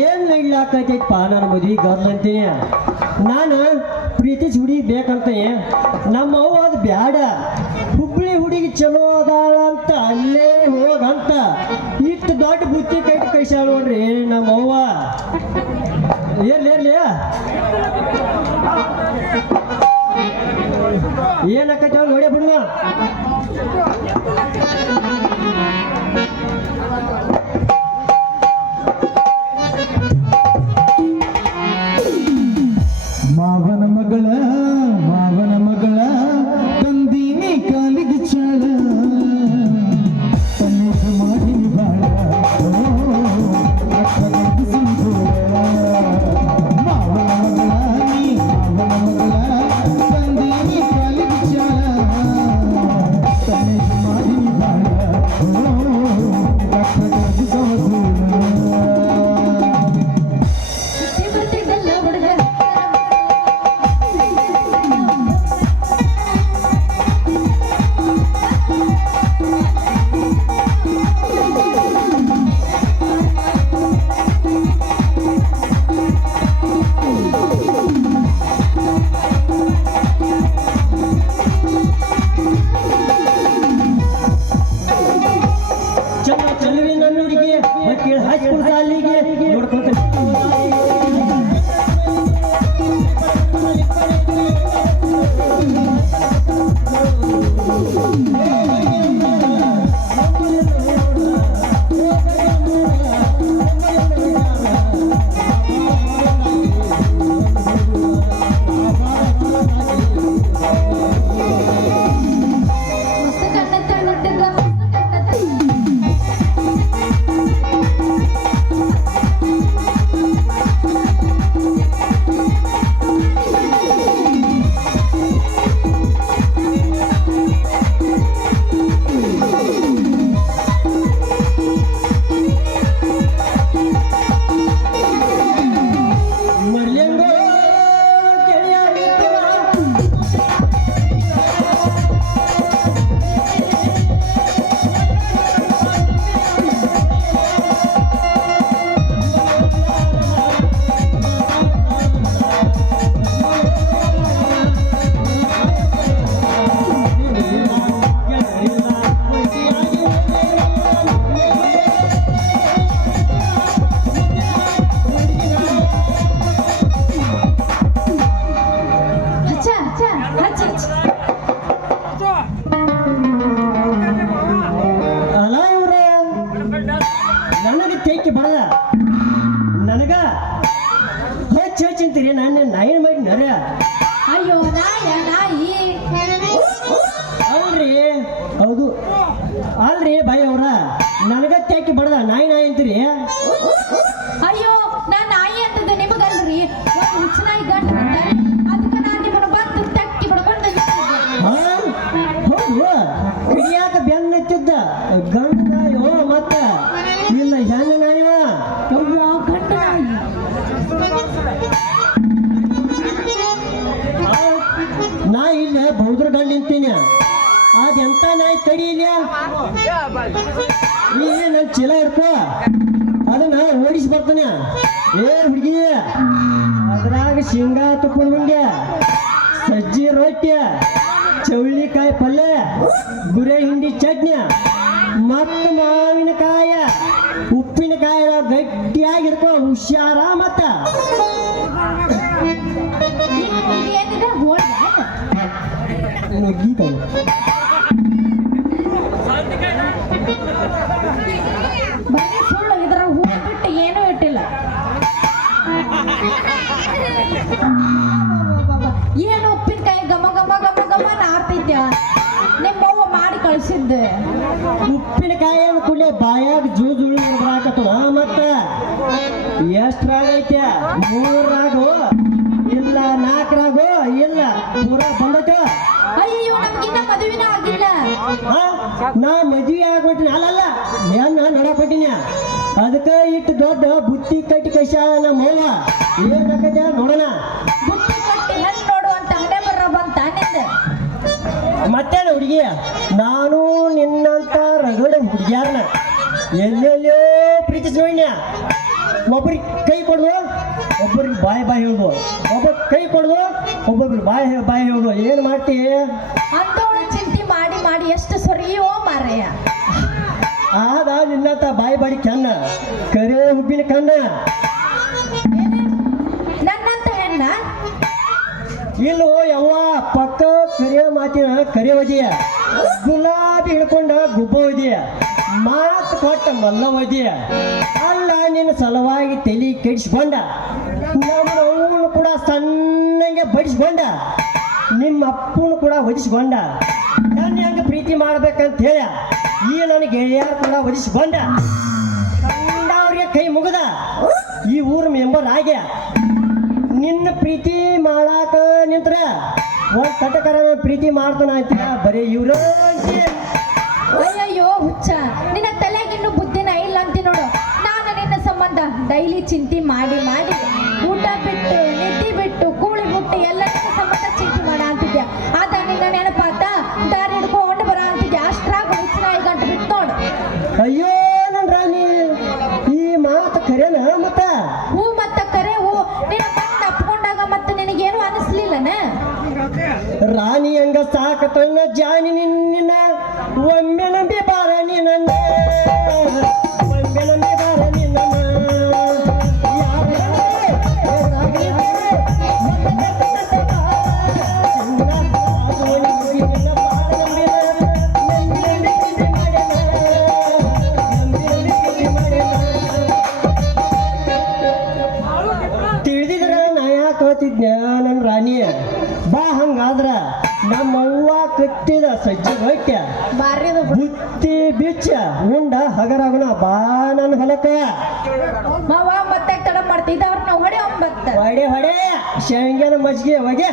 ಏನ್ ನೈಲಾಕೈತೈತಪ್ಪ ನನ್ನ ಮದ್ವಿ ಗರ್ಲ್ ಅಂತೀನಿ ನಾನು ಪ್ರೀತಿ ಹುಡುಗಿ ಬೇಕಂತೀನಿ ನಮ್ಮ ಅವ್ವ ಅದು ಬ್ಯಾಡ ಹುಬ್ಬಳ್ಳಿ ಹುಡುಗಿ ಚಲೋ ಅದಾಳ ಅಂತ ಅಲ್ಲೇ ಹೋಗಂತ ಇಷ್ಟು ದೊಡ್ಡ ಬುತ್ತಿ ಕೈಸಾಳ ನೋಡ್ರಿ ನಮ್ಮ ಅವ್ವ ಎಲ್ಲಿ ಏನಕ್ಕೈತ ನೋಡಿ ಬಿಡುವ ಮಾವನ ಮಗಳ ತಂದೀನಿ ಕಾಲಿಗೆ ಚಾಳ ತನ್ನೇಕ ಮಾಡಿ ಬಾಳ ಮಾವನ ಮಗಳ ತಂದೀನಿ ಕಾಲಿಗೆ ಚಾಳ ತನ್ನೇಕ ಮಾಡಿ ಬಾಳ ಹೈಸ್ಕೂಲ್ ಶಾಲಿಗೆ ನೋಡ್ಕೊಂತ ನನಗೆ ತೆಕ್ಕಿ ಬಡದ ನನಗ ಹೆಚ್ಚಂತೀರಿ ನಾನು ನಾಯಿ ಮಾಡಿ ನರ ಅಯ್ಯೋ ನಾಯಿ ಅಲ್ರಿ ಹೌದು ಅಲ್ರಿ ಬಾಯಿ ಅವ್ರ ನನಗ ತೆಕ್ಕಿ ಬಡದ ನಾಯಿ ಅಂತೀರಿ ಅಯ್ಯೋ ನಾ ನಾಯಿ ಅಂತದ್ದು ನಿಮಗಲ್ರಿ ಒಂದು ಹುಚ್ಚ ನಾಯಿ ಗಂಟು ಬಿಟ್ಟಾರೆ ಅದಕ್ಕೆ ನಾನು ನಿಮ್ಮನ್ನು ಬಂದು ತೆಕ್ಕಿ ಬಡ್ಕೊಂಡು ಹೌದು ಹಿಡಿಯಾಕ ಬೆನ್ನ ಎತ್ತಿದ್ದ ಗಂಡು ನಾಯೋ ಮತ್ತ ಇಲ್ಲ ಹೆಣ್ಣು ನಾಯಿವ ಗಂಟು ನಾ ಇಲ್ಲ ಬೌದ್ರ ಗಂಡು ನಿಂತೀನಿ ಅದೆಂತ ನಾಯಿ ತಡಿ ಇಲ್ಲ ಈ ನನ್ನ ಚೀಲ ಇರ್ಕೋ ಅದನ್ನ ಓಡಿಸಿ ಬರ್ತಾನೆ ಏ ಹುಡುಗಿ ಅದ್ರಾಗ ಶೇಂಗಾ ತುಪ್ಪದ ಉಂಡೆ ಸಜ್ಜಿ ರೊಟ್ಟಿ ಚೌಳಿಕಾಯಿ ಪಲ್ಯ ಗುರೆ ಹಿಂಡಿ ಚಟ್ನಿ ಮತ್ತು ಮಾವಿನಕಾಯ ಉಪ್ಪಿನಕಾಯಿ ಗಟ್ಟಿಯಾಗಿರ್ಕೋ ಹುಷಾರ ಮತ್ತ ಗೀತ ಬರೀ ಸುಳ್ಳು ಇದರ ಹೂ ಬಿಟ್ಟು ಏನೂ ಇಟ್ಟಿಲ್ಲ ಏನು ಉಪ್ಪಿನಕಾಯಿ ಗಮ ಗಮ ಗಮ ಗಮ ನಾರ್ತೈತ್ಯ ನಿಮ್ಮವ್ವ ಮಾಡಿ ಕಳಿಸಿದ್ದೆ ಉಪ್ಪಿನಕಾಯಿ ಕುಳ್ಳೆ ಬಾಯಾಗ ಜೂಜು ಬರಾಕತ್ತದ ಮತ್ತ ಎಷ್ಟ್ರಾಗೈತೆ 3ರಾಗೋ ಇಲ್ಲ 4ರಾಗೋ ಇಲ್ಲ ಪೂರ ಬಂದಕ ಅಯ್ಯೋ ನಮ್ಗಿನ್ನ ಮದುವೆನ ಆಗಿಲ್ಲ ನಾ ಮದುವೆ ಆಗ್ಬಿಟ್ಟಿನಿ ಅಲ್ಲಲ್ಲ ಏನ ನೋಡಪಟ್ಟಿನ ಅದಕ್ಕೆ ಇಟ್ಟು ದೊಡ್ಡ ಬುತ್ತಿ ಕಟ್ಟಿ ಕೈಸಾಳ ನಮ್ಮ ಅವ್ವ ಏನಾಗತ್ತೆ ನೋಡೋಣ ಬುತ್ತಿ ಕಟ್ಟಿ ಹೆಣ್ಣು ನೋಡು ಅಂತ ಹಣೆ ಬರ ಬಂತ ಹುಡುಗಿ ನಾನು ನಿನ್ನಂತ ರಗಡ ಹುಡುಗಿಯಾರನ ಎಲ್ಲೆಲ್ಲೋ ಪ್ರೀತಿಸಿ ನೋಡ್ಯ ಒಬ್ಬರಿಗೆ ಕೈ ಕೊಡುದು ಒಬ್ಬರಿಗೆ ಬಾಯಿ ಬಾಯಿ ಹೇಳುದು ಒಬ್ಬ ಕೈ ಕೊಡುದು ಒಬ್ಬೊಬ್ರಿಗೆ ಬಾಯಿ ಬಾಯಿ ಹೇಳುದು ಏನು ಮಾಡ್ತಿ ಅಂತವಳು ಚಿಂತೆ ಮಾಡಿ ಮಾಡಿ ಎಷ್ಟು ಸರಿಯೋ ಮಾರಯ್ಯ. ಆದ ನಿನ್ನಂತ ಬಾಯಿ ಬಾಡಿ ಕಣ್ಣ ಕರೆ ಹುಬ್ಬಿನ ಕಣ್ಣ ಏನೇ? ನನ್ನಂತ ಹೆಣ್ಣ ಇಲ್ಲೋ ಯವ್ವ ಪಕ್ಕ ಕರಿಯ ಮಾತಿನ ಕರೆ ಒದಿಯ ಗುಲಾಬಿ ಹಿಡ್ಕೊಂಡ ಗುಬ್ಬ ಒದಿಯ ಮಾತು ಕೊಟ್ಟ ಮಲ್ಲ ಒದಿಯ ಅಲ್ಲ ನಿನ್ನ ಸಲುವಾಗಿ ತಲೆ ಕೆಡಿಸ್ಕೊಂಡ ನಮ್ಮ ಅವನು ಕೂಡ ಸಣ್ಣಗೆ ಬಡಿಸ್ಕೊಂಡ ನಿಮ್ಮ ಅಪ್ಪನು ಕೂಡ ಒದಿಸ್ಕೊಂಡ ನನ್ನ ಹೆಂಗೆ ಪ್ರೀತಿ ಮಾಡ್ಬೇಕಂತ ಹೇಳ ಈ ನನ್ನ ಗೆಳೆಯರು ಕೂಡ ಒದಿಸ್ಕೊಂಡ ಅವ್ರಿಗೆ ಕೈ ಮುಗದ ಈ ಊರ ಮೆಂಬರ್ ಆಗ್ಯ ನಿನ್ನ ಪ್ರೀತಿ ಮಾಡಾಕ ನಿಂತ್ರ ಒಂದು ತಟಕರ ಪ್ರೀತಿ ಮಾಡ್ತಾನ ಅಂತ ಬರೀ ಇವ್ರು ಅಯ್ಯಯ್ಯೋ ಹುಚ್ಚ, ನಿನ್ನ ತಲೆಗಿನ್ನು ಬುದ್ಧಿನ ಇಲ್ಲ ಅಂತಿ ನೋಡು. ನಾನು ನಿನ್ನ ಸಂಬಂಧ ಡೈಲಿ ಚಿಂತೆ ಮಾಡಿ ಮಾಡಿ ಊಟ ಬಿಟ್ಟು ನಿದ್ದೆ ಬಿಟ್ಟು ಕೂಳಿ ಬಿಟ್ಟು ಎಲ್ಲರಿಗೂ ಸಂಬಂಧ ಚಿಂತೆ ಮಾಡ ಅಂತಿದ್ಯಾ. ಆದ ನಿನ್ನ ನೆನಪಾತ ದಾರಿ ಹಿಡ್ಕೊಂಡು ಬರ ಅಂತಿದ್ಯಾ. ಅಷ್ಟ್ರಾಗ ಹುಚ್ಚನ ಈ ಗಂಟು ಬಿಟ್ಟು ನೋಡು. ಅಯ್ಯೋ ನನ್ನ ರಾಣಿ ಈ ಮಾತು ಕರೆನ ಮತ್ತ ಹೂ ಮತ್ತ ಕರೆ ಹೂ ನಿನ್ನ ಬಂದು ಅಪ್ಕೊಂಡಾಗ ಮತ್ತೆ ನಿನಗೇನು ಅನಿಸ್ಲಿಲ್ಲನ? ರಾಣಿ ಹಂಗ ಸಾಕತನ್ನ ಜಾನಿ ನಿನ್ನ ಒಮ್ಮೆ ನಂಬಿ ಬಾರ ನಿನ್ನ ಒಮ್ಮೆ ನಂಬಿ ಬಾರ ನಿನ್ನ ತಿಳಿದಿದ್ರ ನಾ ಯಾಕೆ ಹೇಳ್ತಿದ್ನ ನನ್ನ ರಾಣಿ ಬಾ ಹಂಗಾದ್ರ ನಮ್ಮವ್ವ ಕಟ್ಟಿದ ಸಜ್ಜಿ ಹೊಟ್ಯ ಬಾರಿದು ಬುತ್ತಿ ಬಿಚ್ಚ ಉಂಡ ಹಗರಾಗುಣ ಬಾ ನನ್ನ ಹೊಲಕ್ಕ ಮಾವ ಮತ್ತೆ ತಡ ಮಾಡ್ತಿದ್ದ ಅವ್ರ ನಾವು ಹೊಡೆ ಒಂಬತ್ತ ಹೊಡೆ ಹೊಡೆ ಶೇಂಗನ ಮಜ್ಜಿಗೆ ಹೊಗೆ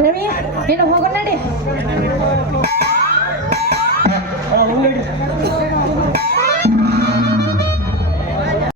ರವಿ ನೀನು ಹೋಗೋ ನಡಿ